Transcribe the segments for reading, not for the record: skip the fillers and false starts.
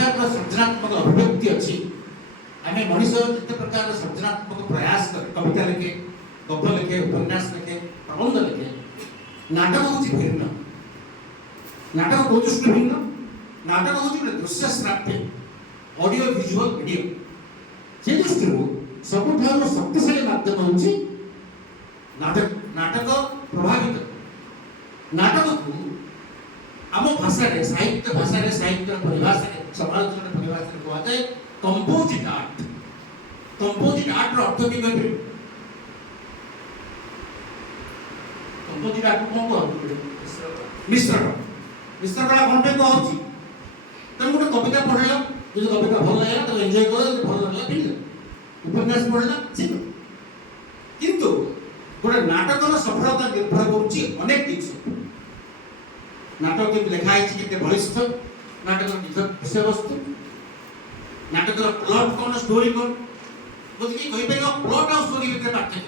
प्रकार सृजनात्मक अभिव्यक्ति अच्छी आम मनीष जिते प्रकार सृजनात्मक प्रयास कर कविता लिखे गप लिखे उपन्यास लिखे प्रबंध लिखे नाटक हूँ भिन्न नाटक कौ दृष्टि भिन्न नाटक हूँ गोटे दृश्य श्राव्य ऑडियो विजुअल वीडियो से दृष्टि सबुठ शक्तिशाली माध्यम हूँ नाटक नाटक प्रभावित नाटक को आम भाषा साहित्य भाषा साहित्य परिभाषा समालोचना परिभाषा कह जाए कंपोजिट आर्ट अर्थ कि कह कंपोजिट आर्ट कौन कह मिश्रण मिश्रण कला कौन पे कहूँ तुम गोटे कविता पढ़ल जो कविता भल लगे तो एंजॉय कर भल लगे पिंध उपन्यास पढ़ला किंतु गोटे नाटक सफलता निर्भर करेक जिन नाटक के लिखाई के बलिष्ठ नाटक विषय वस्तु नाटक प्लट कौन स्टोरी कौन बोलते कहीपर प्लट और स्टोरी भितर पार्थक्य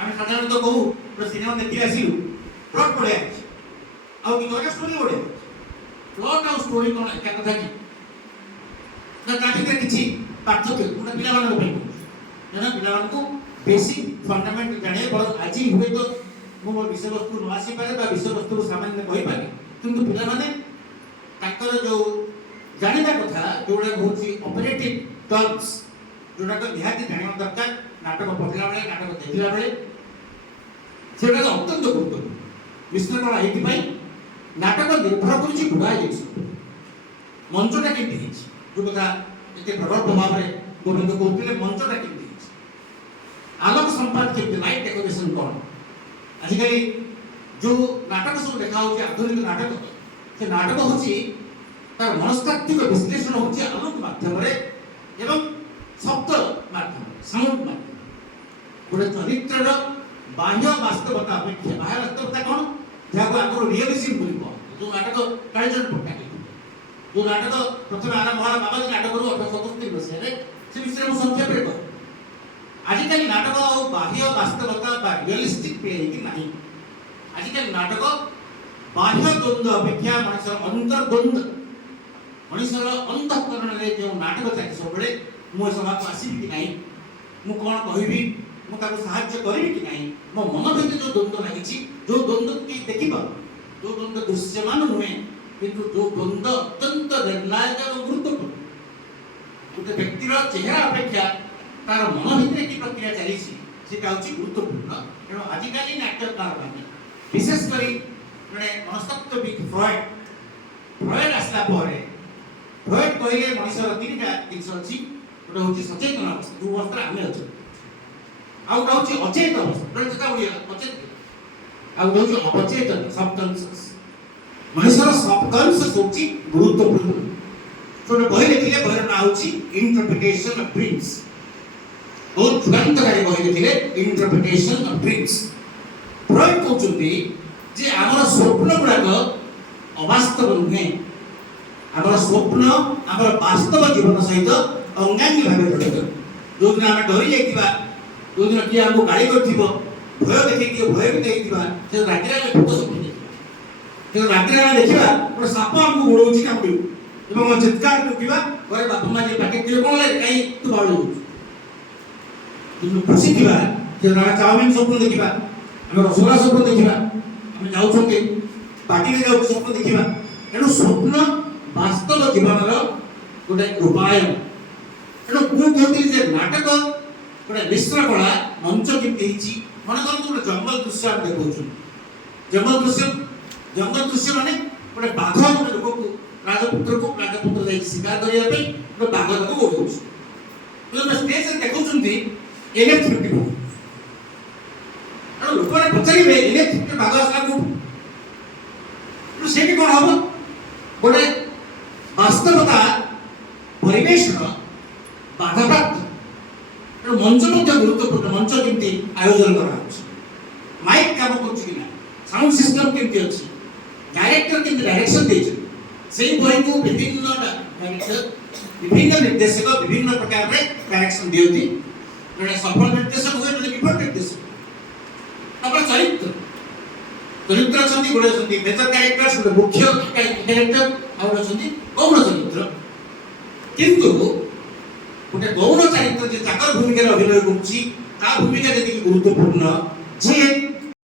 आम साधारण कहूँ सिनेमा देखिए आसलु प्लट बढ़िया आगे स्टोरी बढ़िया प्लट और स्टोरी कौन एक कथा कि किसी पार्थक्य गोटे पिला बेसिक फंडामेंटल जाने आज हुए तो मो विषय वस्तु न आसीपे विषय वस्तु सामान्य कहीपे किंतु पिला जो जानवा कथा जोड़ा हूँ ऑपरेटिव टर्म्स जोड़ा निहाती जानवा दरकार नाटक पढ़ला बेले नाटक देखला बेले से अत्यंत गुरुत्वपूर्ण विश्लेषण ये नाटक निर्भर कर गुड़ाए जिन मंचटा केमती जो कथा ये प्रबल प्रभाव में गोविंद कहते मंचटा केमती आलोक संपाद केमती लाइट डेकोरेशन कौन आजिकल जो नाटक सब देखा आधुनिक नाटक से नाटक हूँ तार मनस्तात्विक विश्लेषण हूँ आलोक माध्यम एवं शब्द माध्यम साउंड माध्यम गोटे चरित्र बाह्य वास्तवता अपेक्षा बाह्य वास्तवता कौन जहाँ आगे रियलिजम बोली कह जो नाटक कालीचरण पट्टनायक जो नाटक प्रथम आरंभ होला बाबाजी नाटक 1877 मसीह से विषय में संक्षेप कह आजिकल नाटक बाह्य वास्तवता रियलिस्टिक प्ले ना आजिकल नाटक बाह्य द्वंद्व अपेक्षा मनुष्य अंतर्द्वंद्व मनुष्यर अंतःकरण में जो नाटक चाहिए सब मो सभा को आसबि कि नहीं मु कौन कहबी मुझे साहाय्य करी कि नहीं मो मन भर जो द्वंद्व लगी जो द्वंद्व की देखी जो द्वंद्व दृश्यमान नुहे किंतु जो द्वंद्व अत्यंत निर्णायक और गुरुत्वपूर्ण गोटे व्यक्तिर चेहरा अपेक्षा तार मन भितर की प्रक्रिया चली गुरुत्वपूर्ण तेणु आजिकल नाट्यकार विशेषकर मनस्तत्वविद फ्रॉयड आसला फ्रॉयड कहले मनुष्यर तीन टा जिन अच्छी गोटे हूँ सचेतन अवस्था जो अवस्था आम अच्छे आउ गोटे हूँ अचेत अवस्था अचेत आउ गोटे हूँ अपचेतन सबकनसियस मनुष्यर सबकनसियस हूँ गुरुत्वपूर्ण गोटे बही लिखिले बहर ना हूँ इंटरप्रिटेशन ऑफ ड्रीम्स बहुत चूड़ान्तकारी बही लिखिले इंटरप्रिटेशन ऑफ ड्रीम्स फ्रॉयड कहते जे आमर स्वप्न गुड़ाक अवास्तव नुहे आमर स्वप्न आमर वास्तव जीवन सहित अंगांगी भाव जड़ित जो दिन आम डरी जाइए जो दिन किए आमको गाड़ी कर भय देखिए भयभीत होता राति आम भूत स्वप्न देखा राति आम देखा गोटे साप आमको गोड़े कामुड़ चित्कार रुकवा घरे बापा माँ पाटे कौन कहीं तू बाड़ू खुशी थी चाउमिन स्वप्न देखा आम रसगोला स्वप्न देखा आम जाऊँ पार्टी जाऊँ स्वप्न देखा तेणु स्वप्न वास्तव जीवन गोटे रूपायन तेणु मुझे कहती नाटक गोटे मिश्र कला मंच केमती मन कर गोटे जंगल दृश्य आम देखा जंगल दृश्य माने गोटे बाघ गोटे लोक को राजपुत्र जा शिकार करने गोटे बाघ को गोड़ स्टेज देखते NH50 लोक मैंने पचारे NH50 बाघ आसला कौन से कौन हम गोटे वास्तवता परिवेशन बाधाप्राप्त मंच गुरुत्वपूर्ण मंच केमती आयोजन कर माइक काम कर साउंड सिस्टम केमती अच्छी डायरेक्टर केमती डायरेक्शन दे बही को विभिन्न डायरेक्टर विभिन्न निर्देशक विभिन्न प्रकार डायरेक्शन दिखती जड़े सफल निर्देशक हुए जड़े विफल निर्देशक चरित्र चरित्र गोटे मेजर कैरेक्टर गोटे मुख्य कैरेक्टर आउ गौण चरित्र किंतु गोटे गौण चरित्र जे चाकर भूमिका अभिनय करुच्ची ता भूमिका जी गुरुत्वपूर्ण जी